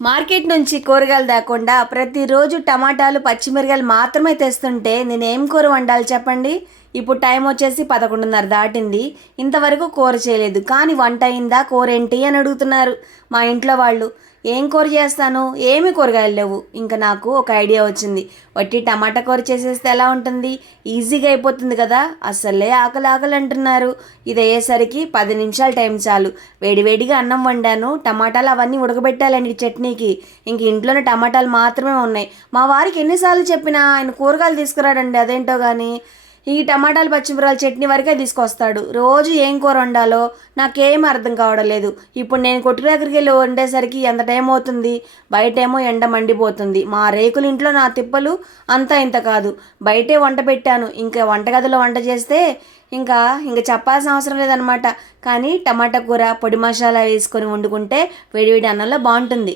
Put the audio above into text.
Market నుంచి కూరగాయలు తేకుండా ప్రతిరోజు టమాటాలు పచ్చిమిరకాయలు మాత్రమే తెస్తుంటే నేను ఏం కూర వండాలి చెప్పండి? ఇప్పుడు టైం వచ్చేసి పదకొండున్నర దాటింది. ఇంతవరకు కూర చేయలేదు. కానీ వంట అయిందా? కూర ఏంటి అని అడుగుతున్నారు మా ఇంట్లో వాళ్ళు. ఏం కూర చేస్తాను? ఏమి కూరగాయలు లేవు. ఇంకా నాకు ఒక ఐడియా వచ్చింది. వట్టి టమాటా కూర చేసేస్తే ఎలా ఉంటుంది? ఈజీగా అయిపోతుంది కదా. అసలే ఆకలి ఆకలి అంటున్నారు. ఇది అయ్యేసరికి పది నిమిషాలు టైం చాలు. వేడివేడిగా అన్నం వండాను. టమాటాలు అవన్నీ ఉడకబెట్టాలండి చట్నీకి. ఇంక ఇంట్లోనే టమాటాలు మాత్రమే ఉన్నాయి. మా వారికి ఎన్నిసార్లు చెప్పినా ఆయన కూరగాయలు తీసుకురాడండి. అదేంటో కానీ ఈ టమాటాలు పచ్చిమిరాల చట్నీ వరకే తీసుకొస్తాడు. రోజు ఏం కూర వండాలో నాకేం అర్థం కావడం లేదు. ఇప్పుడు నేను కొట్టు దగ్గరికి వెళ్ళి వండేసరికి ఎంత టైం అవుతుంది? బయటేమో ఎండ మండిపోతుంది. మా రేకుల ఇంట్లో నా తిప్పలు అంతా ఇంత కాదు. బయటే వంట పెట్టాను. ఇంకా వంటగదిలో వంట చేస్తే ఇంకా ఇంకా చెప్పాల్సిన అవసరం లేదనమాట కానీ టమాటా కూర పొడి మసాలా వేసుకొని వండుకుంటే వేడివేడి అన్నంలో బాగుంటుంది.